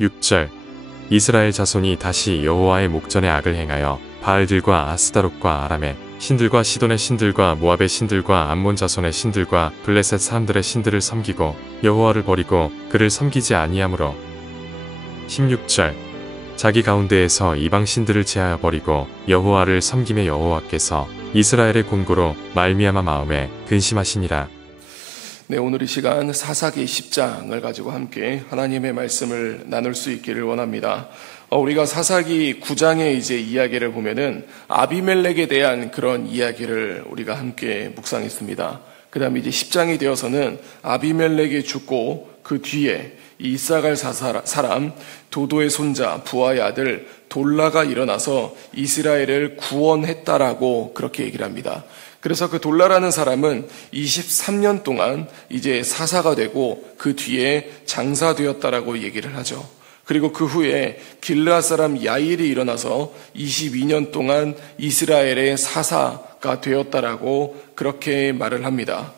6절 이스라엘 자손이 다시 여호와의 목전에 악을 행하여 바알들과 아스다롯과 아람의 신들과 시돈의 신들과 모압의 신들과 암몬 자손의 신들과 블레셋 사람들의 신들을 섬기고 여호와를 버리고 그를 섬기지 아니하므로. 16절 자기 가운데에서 이방 신들을 제하여 버리고 여호와를 섬김에 여호와께서 이스라엘의 권고로 말미암아 마음에 근심하시니라. 네, 오늘 이 시간 사사기 10장을 가지고 함께 하나님의 말씀을 나눌 수 있기를 원합니다. 우리가 사사기 9장의 이제 이야기를 보면은 아비멜렉에 대한 그런 이야기를 우리가 함께 묵상했습니다. 그 다음에 이제 10장이 되어서는 아비멜렉이 죽고 그 뒤에 이사갈 사람 도도의 손자 부하의 아들 돌라가 일어나서 이스라엘을 구원했다라고 그렇게 얘기를 합니다. 그래서 그 돌라라는 사람은 23년 동안 이제 사사가 되고 그 뒤에 장사되었다라고 얘기를 하죠. 그리고 그 후에 길르앗 사람 야일이 일어나서 22년 동안 이스라엘의 사사가 되었다라고 그렇게 말을 합니다.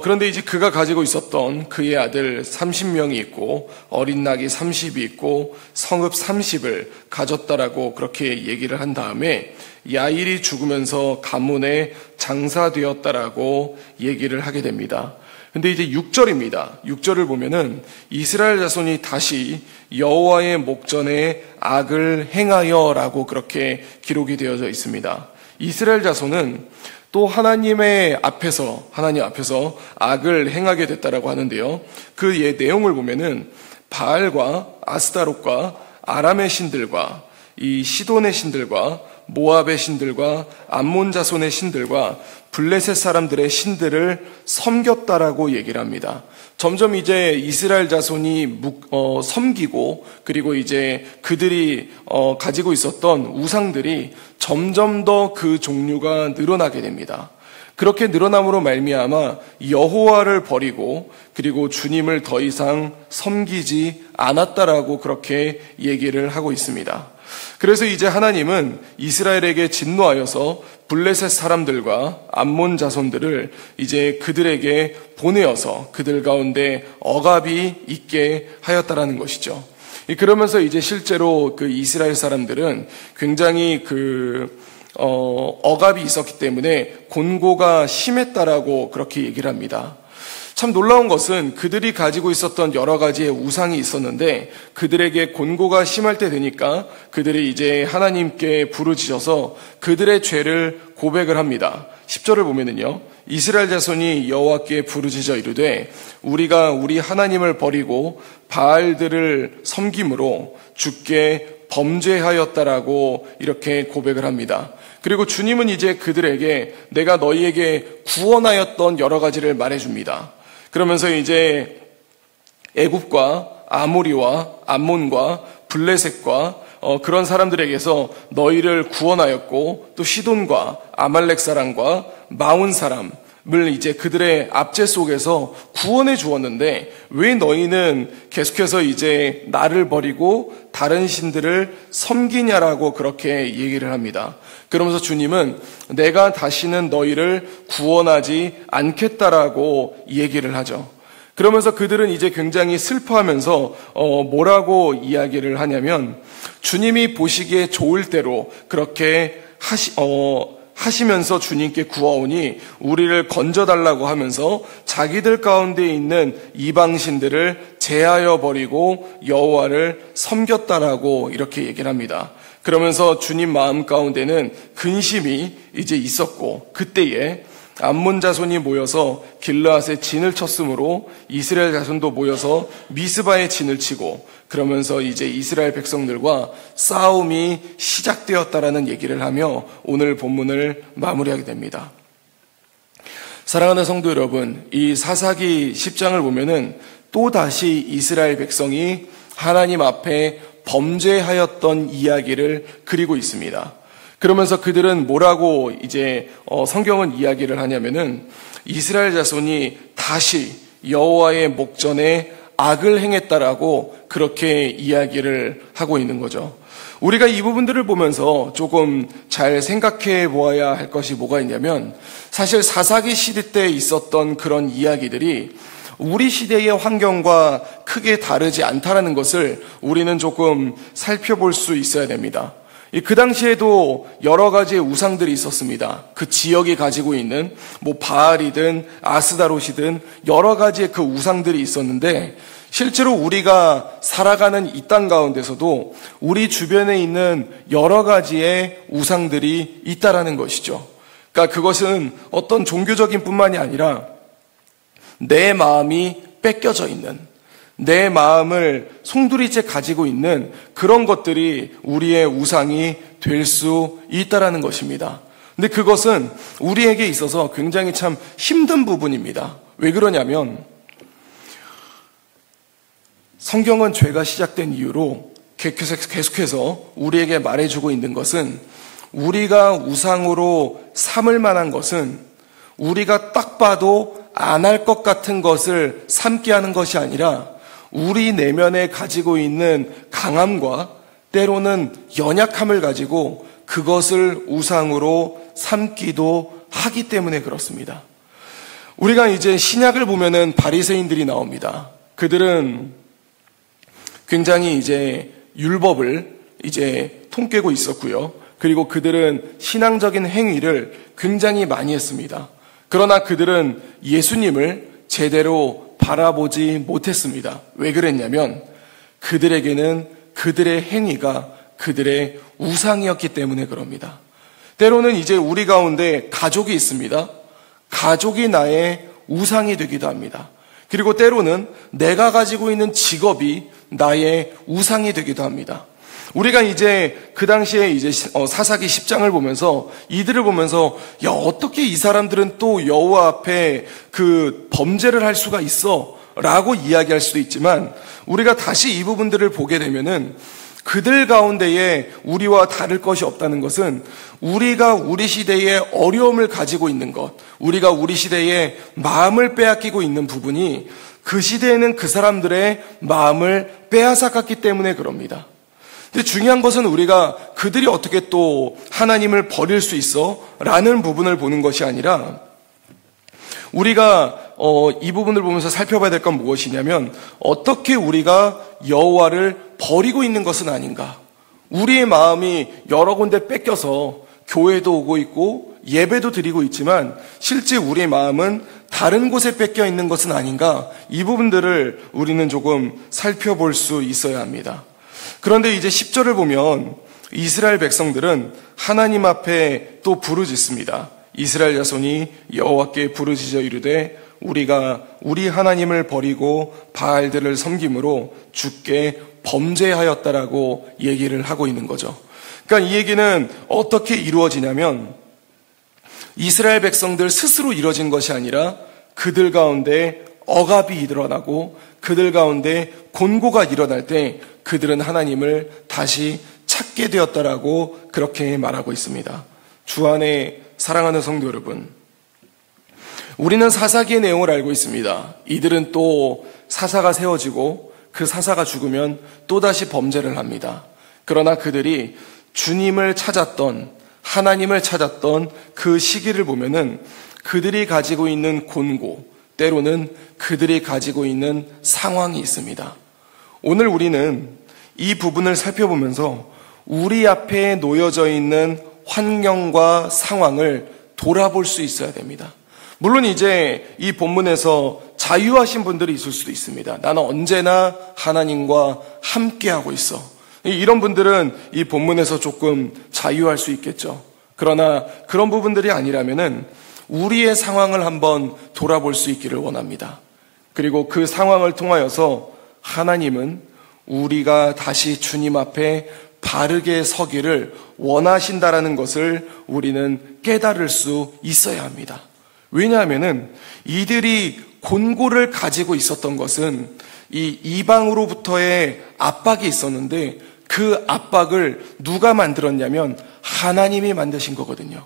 그런데 이제 그가 가지고 있었던 그의 아들 30명이 있고 어린 낙이 30이 있고 성읍 30을 가졌다라고 그렇게 얘기를 한 다음에 야일이 죽으면서 가문에 장사되었다라고 얘기를 하게 됩니다. 근데 이제 6절입니다. 6절을 보면은 이스라엘 자손이 다시 여호와의 목전에 악을 행하여라고 그렇게 기록이 되어져 있습니다. 이스라엘 자손은 또 하나님 앞에서 악을 행하게 됐다라고 하는데요. 그 내용을 보면은 바알과 아스다롯과 아람의 신들과 이 시돈의 신들과 모압의 신들과 암몬 자손의 신들과 블레셋 사람들의 신들을 섬겼다라고 얘기를 합니다. 점점 이제 이스라엘 자손이 섬기고 그리고 이제 그들이 가지고 있었던 우상들이 점점 더 그 종류가 늘어나게 됩니다. 그렇게 늘어남으로 말미암아 여호와를 버리고 그리고 주님을 더 이상 섬기지 않았다라고 그렇게 얘기를 하고 있습니다. 그래서 이제 하나님은 이스라엘에게 진노하여서 블레셋 사람들과 암몬 자손들을 이제 그들에게 보내어서 그들 가운데 억압이 있게 하였다라는 것이죠. 그러면서 이제 실제로 그 이스라엘 사람들은 굉장히 억압이 있었기 때문에 곤고가 심했다라고 그렇게 얘기를 합니다. 참 놀라운 것은 그들이 가지고 있었던 여러 가지의 우상이 있었는데 그들에게 곤고가 심할 때 되니까 그들이 이제 하나님께 부르짖어서 그들의 죄를 고백을 합니다. 10절을 보면은요. 이스라엘 자손이 여호와께 부르짖어 이르되 우리가 우리 하나님을 버리고 바알들을 섬김으로 주께 범죄하였다라고 이렇게 고백을 합니다. 그리고 주님은 이제 그들에게 내가 너희에게 구원하였던 여러 가지를 말해줍니다. 그러면서 이제 애굽과 아모리와 암몬과 블레셋과 그런 사람들에게서 너희를 구원하였고 또 시돈과 아말렉 사람과 마온 사람을 이제 그들의 압제 속에서 구원해 주었는데 왜 너희는 계속해서 이제 나를 버리고 다른 신들을 섬기냐라고 그렇게 얘기를 합니다. 그러면서 주님은 내가 다시는 너희를 구원하지 않겠다라고 얘기를 하죠. 그러면서 그들은 이제 굉장히 슬퍼하면서 뭐라고 이야기를 하냐면 주님이 보시기에 좋을 대로 그렇게 하시면서 주님께 구하오니 우리를 건져달라고 하면서 자기들 가운데 있는 이방신들을 제하여 버리고 여호와를 섬겼다라고 이렇게 얘기를 합니다. 그러면서 주님 마음 가운데는 근심이 이제 있었고 그때에 암몬 자손이 모여서 길르앗에 진을 쳤으므로 이스라엘 자손도 모여서 미스바에 진을 치고 그러면서 이제 이스라엘 백성들과 싸움이 시작되었다라는 얘기를 하며 오늘 본문을 마무리하게 됩니다. 사랑하는 성도 여러분, 이 사사기 10장을 보면은 또다시 이스라엘 백성이 하나님 앞에 범죄하였던 이야기를 그리고 있습니다. 그러면서 그들은 뭐라고 이제 성경은 이야기를 하냐면은 이스라엘 자손이 다시 여호와의 목전에 악을 행했다라고 그렇게 이야기를 하고 있는 거죠. 우리가 이 부분들을 보면서 조금 잘 생각해 보아야 할 것이 뭐가 있냐면 사실 사사기 시대 때 있었던 그런 이야기들이 우리 시대의 환경과 크게 다르지 않다라는 것을 우리는 조금 살펴볼 수 있어야 됩니다. 그 당시에도 여러 가지의 우상들이 있었습니다. 그 지역이 가지고 있는 바알이든 아스다롯이든 여러 가지의 그 우상들이 있었는데, 실제로 우리가 살아가는 이 땅 가운데서도 우리 주변에 있는 여러 가지의 우상들이 있다라는 것이죠. 그러니까 그것은 어떤 종교적인 뿐만이 아니라 내 마음이 뺏겨져 있는, 내 마음을 송두리째 가지고 있는 그런 것들이 우리의 우상이 될 수 있다라는 것입니다. 근데 그것은 우리에게 있어서 굉장히 참 힘든 부분입니다. 왜 그러냐면 성경은 죄가 시작된 이후로 계속해서 우리에게 말해주고 있는 것은, 우리가 우상으로 삼을 만한 것은 우리가 딱 봐도 안 할 것 같은 것을 삼게 하는 것이 아니라 우리 내면에 가지고 있는 강함과 때로는 연약함을 가지고 그것을 우상으로 삼기도 하기 때문에 그렇습니다. 우리가 이제 신약을 보면은 바리새인들이 나옵니다. 그들은 굉장히 이제 율법을 이제 통깨고 있었고요. 그리고 그들은 신앙적인 행위를 굉장히 많이 했습니다. 그러나 그들은 예수님을 제대로 바라보지 못했습니다. 왜 그랬냐면 그들에게는 그들의 행위가 그들의 우상이었기 때문에 그럽니다. 때로는 이제 우리 가운데 가족이 있습니다. 가족이 나의 우상이 되기도 합니다. 그리고 때로는 내가 가지고 있는 직업이 나의 우상이 되기도 합니다. 우리가 이제 그 당시에 이제 사사기 10장을 보면서 이들을 보면서, 야, 어떻게 이 사람들은 또 여호와 앞에 그 범죄를 할 수가 있어? 라고 이야기할 수도 있지만, 우리가 다시 이 부분들을 보게 되면은 그들 가운데에 우리와 다를 것이 없다는 것은, 우리가 우리 시대에 어려움을 가지고 있는 것, 우리가 우리 시대에 마음을 빼앗기고 있는 부분이 그 시대에는 그 사람들의 마음을 빼앗아갔기 때문에 그럽니다. 근데 중요한 것은 우리가 그들이 어떻게 또 하나님을 버릴 수 있어? 라는 부분을 보는 것이 아니라, 우리가 이 부분을 보면서 살펴봐야 될 건 무엇이냐면, 어떻게 우리가 여호와를 버리고 있는 것은 아닌가. 우리의 마음이 여러 군데 뺏겨서 교회도 오고 있고 예배도 드리고 있지만 실제 우리의 마음은 다른 곳에 뺏겨 있는 것은 아닌가. 이 부분들을 우리는 조금 살펴볼 수 있어야 합니다. 그런데 이제 10절을 보면 이스라엘 백성들은 하나님 앞에 또 부르짖습니다. 이스라엘 자손이 여호와께 부르짖어 이르되 우리가 우리 하나님을 버리고 바알들을 섬김으로 주께 범죄하였다라고 얘기를 하고 있는 거죠. 그러니까 이 얘기는 어떻게 이루어지냐면 이스라엘 백성들 스스로 이루어진 것이 아니라 그들 가운데 억압이 일어나고 그들 가운데 곤고가 일어날 때 그들은 하나님을 다시 찾게 되었다라고 그렇게 말하고 있습니다. 주 안에 사랑하는 성도 여러분, 우리는 사사기의 내용을 알고 있습니다. 이들은 또 사사가 세워지고 그 사사가 죽으면 또다시 범죄를 합니다. 그러나 그들이 주님을 찾았던, 하나님을 찾았던 그 시기를 보면은 그들이 가지고 있는 곤고, 때로는 그들이 가지고 있는 상황이 있습니다. 오늘 우리는 이 부분을 살펴보면서 우리 앞에 놓여져 있는 환경과 상황을 돌아볼 수 있어야 됩니다. 물론 이제 이 본문에서 자유하신 분들이 있을 수도 있습니다. 나는 언제나 하나님과 함께하고 있어. 이런 분들은 이 본문에서 조금 자유할 수 있겠죠. 그러나 그런 부분들이 아니라면은 우리의 상황을 한번 돌아볼 수 있기를 원합니다. 그리고 그 상황을 통하여서 하나님은 우리가 다시 주님 앞에 바르게 서기를 원하신다라는 것을 우리는 깨달을 수 있어야 합니다. 왜냐하면은 이들이 곤고를 가지고 있었던 것은 이 이방으로부터의 압박이 있었는데 그 압박을 누가 만들었냐면 하나님이 만드신 거거든요.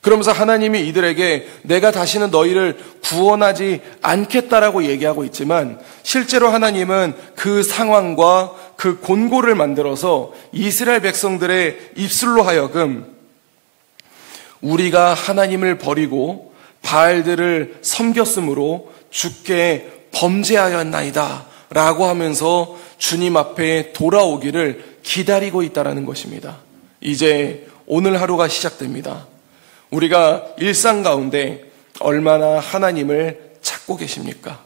그러면서 하나님이 이들에게 내가 다시는 너희를 구원하지 않겠다라고 얘기하고 있지만 실제로 하나님은 그 상황과 그 곤고를 만들어서 이스라엘 백성들의 입술로 하여금 우리가 하나님을 버리고 바알들을 섬겼으므로 주께 범죄하였나이다 라고 하면서 주님 앞에 돌아오기를 기다리고 있다라는 것입니다. 이제 오늘 하루가 시작됩니다. 우리가 일상 가운데 얼마나 하나님을 찾고 계십니까?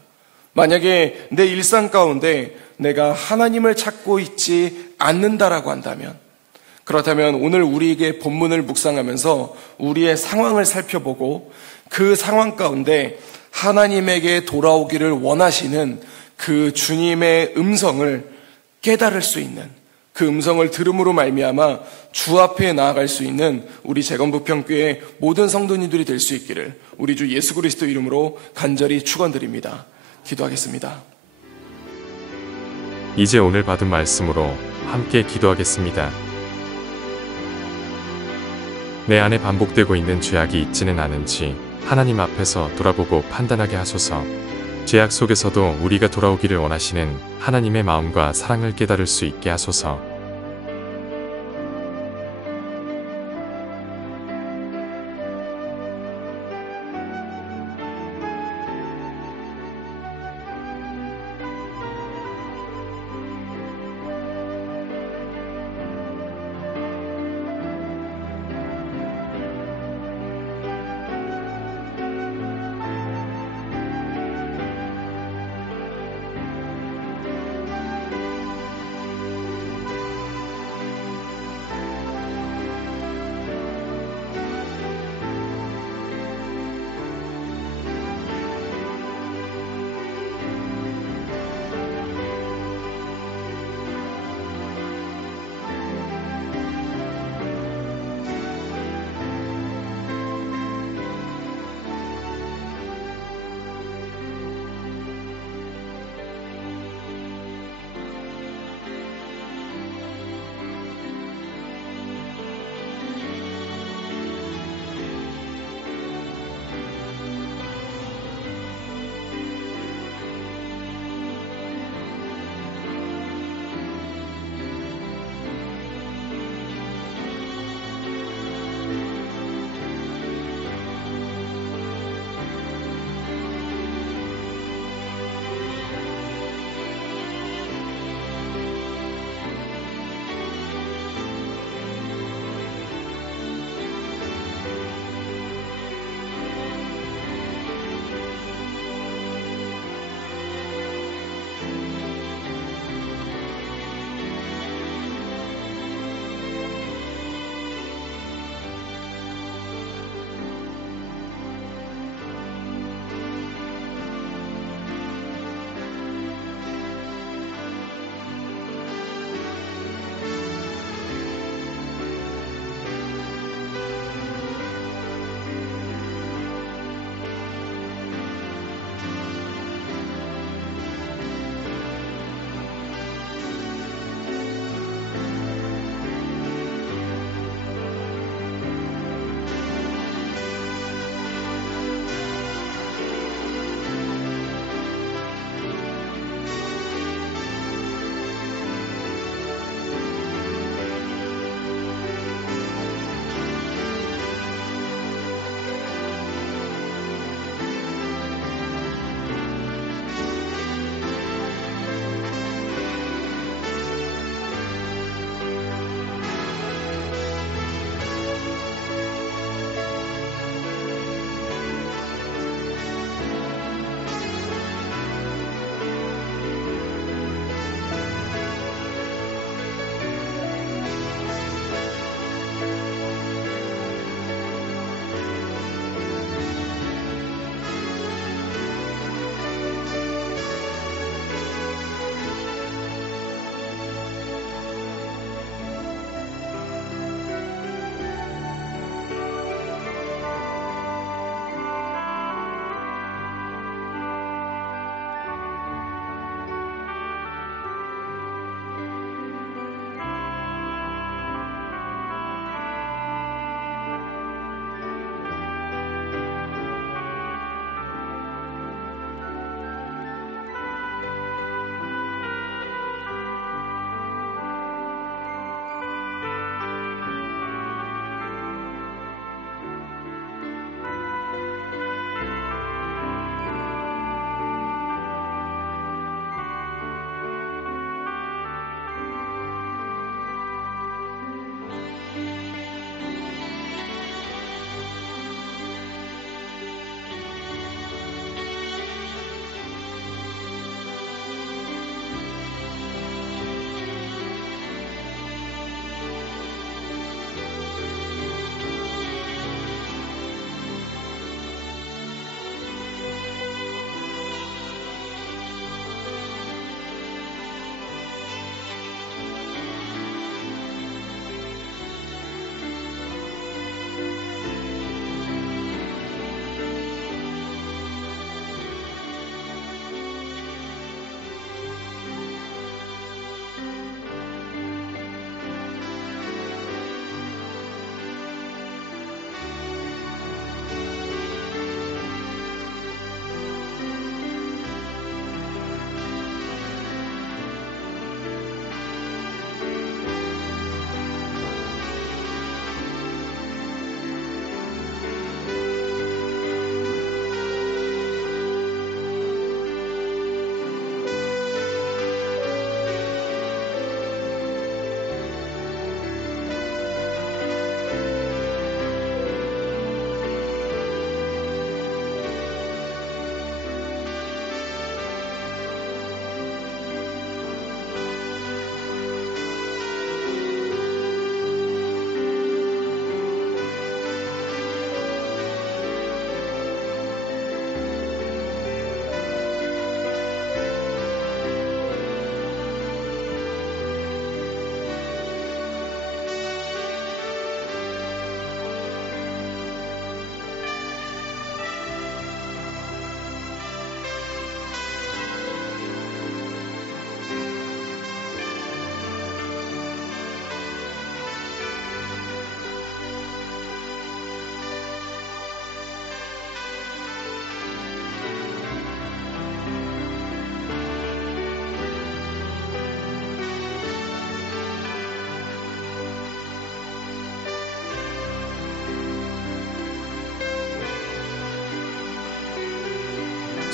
만약에 내 일상 가운데 내가 하나님을 찾고 있지 않는다라고 한다면, 그렇다면 오늘 우리에게 본문을 묵상하면서 우리의 상황을 살펴보고 그 상황 가운데 하나님에게 돌아오기를 원하시는 그 주님의 음성을 깨달을 수 있는, 그 음성을 들음으로 말미암아 주 앞에 나아갈 수 있는 우리 재건부평교회 모든 성도님들이 될 수 있기를 우리 주 예수 그리스도 이름으로 간절히 축원드립니다. 기도하겠습니다. 이제 오늘 받은 말씀으로 함께 기도하겠습니다. 내 안에 반복되고 있는 죄악이 있지는 않은지 하나님 앞에서 돌아보고 판단하게 하소서. 죄악 속에서도 우리가 돌아오기를 원하시는 하나님의 마음과 사랑을 깨달을 수 있게 하소서.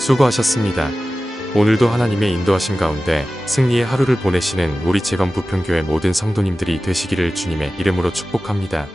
수고하셨습니다. 오늘도 하나님의 인도하심 가운데 승리의 하루를 보내시는 우리 재건부평교회 모든 성도님들이 되시기를 주님의 이름으로 축복합니다.